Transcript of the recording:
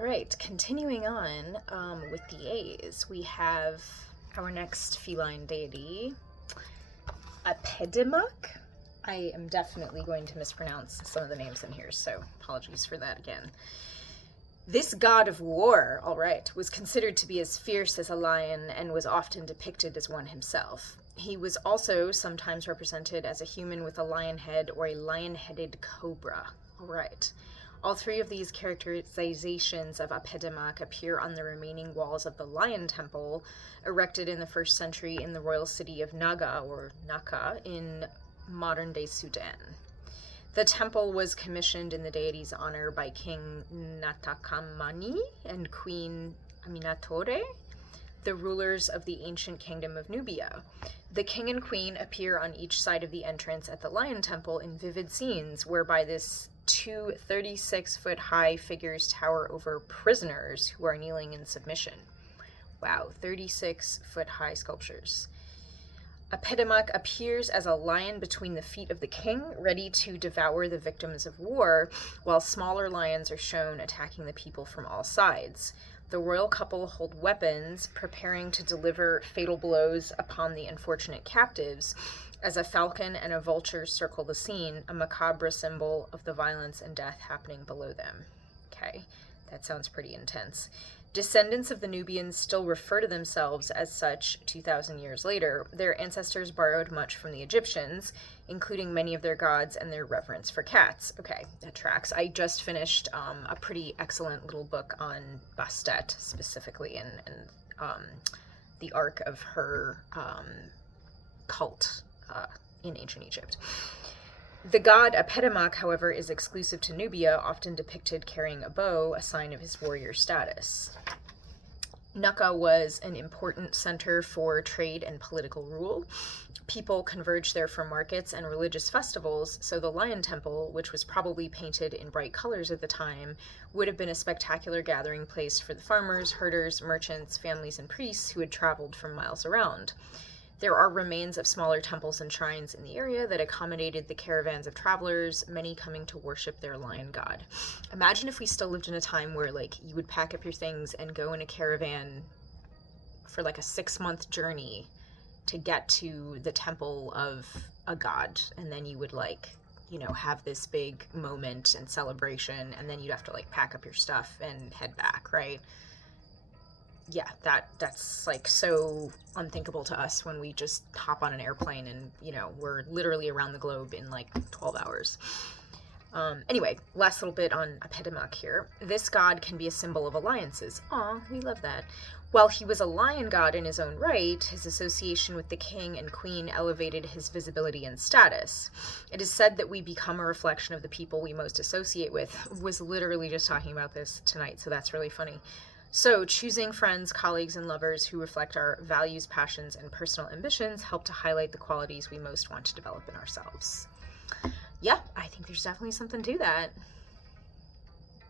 All right, continuing on with the A's, we have our next feline deity, Apedemak. I am definitely going to mispronounce some of the names in here, so apologies for that again. This god of war, all right, was considered to be as fierce as a lion and was often depicted as one himself. He was also sometimes represented as a human with a lion head or a lion-headed cobra. All right. All three of these characterizations of Apedemak appear on the remaining walls of the Lion Temple, erected in the 1st century in the royal city of Naga, or Naka, in modern-day Sudan. The temple was commissioned in the deity's honor by King Natakamani and Queen Aminatore, the rulers of the ancient kingdom of Nubia. The king and queen appear on each side of the entrance at the Lion Temple in vivid scenes, whereby two 36-foot-high figures tower over prisoners who are kneeling in submission. Wow, 36-foot-high sculptures. Apedemak appears as a lion between the feet of the king, ready to devour the victims of war, while smaller lions are shown attacking the people from all sides. The royal couple hold weapons, preparing to deliver fatal blows upon the unfortunate captives, as a falcon and a vulture circle the scene, a macabre symbol of the violence and death happening below them. Okay, that sounds pretty intense. Descendants of the Nubians still refer to themselves as such 2,000 years later. Their ancestors borrowed much from the Egyptians, including many of their gods and their reverence for cats. Okay, that tracks. I just finished a pretty excellent little book on Bastet, specifically, and the arc of her cult in ancient Egypt. The god Apedemak, however, is exclusive to Nubia, often depicted carrying a bow, a sign of his warrior status. Naka was an important center for trade and political rule. People converged there for markets and religious festivals, so the Lion Temple, which was probably painted in bright colors at the time, would have been a spectacular gathering place for the farmers, herders, merchants, families, and priests who had traveled from miles around. There are remains of smaller temples and shrines in the area that accommodated the caravans of travelers, many coming to worship their lion god. Imagine if we still lived in a time where, like, you would pack up your things and go in a caravan for, like, a 6-month journey to get to the temple of a god, and then you would, like, you know, have this big moment and celebration, and then you'd have to, like, pack up your stuff and head back, right? Yeah, that's like so unthinkable to us when we just hop on an airplane and, you know, we're literally around the globe in like 12 hours. Anyway, last little bit on Apedemak here. This god can be a symbol of alliances. Aw, we love that. While he was a lion god in his own right, his association with the king and queen elevated his visibility and status. It is said that we become a reflection of the people we most associate with. Was literally just talking about this tonight, so that's really funny. So, choosing friends, colleagues, and lovers who reflect our values, passions, and personal ambitions help to highlight the qualities we most want to develop in ourselves. Yeah, I think there's definitely something to that.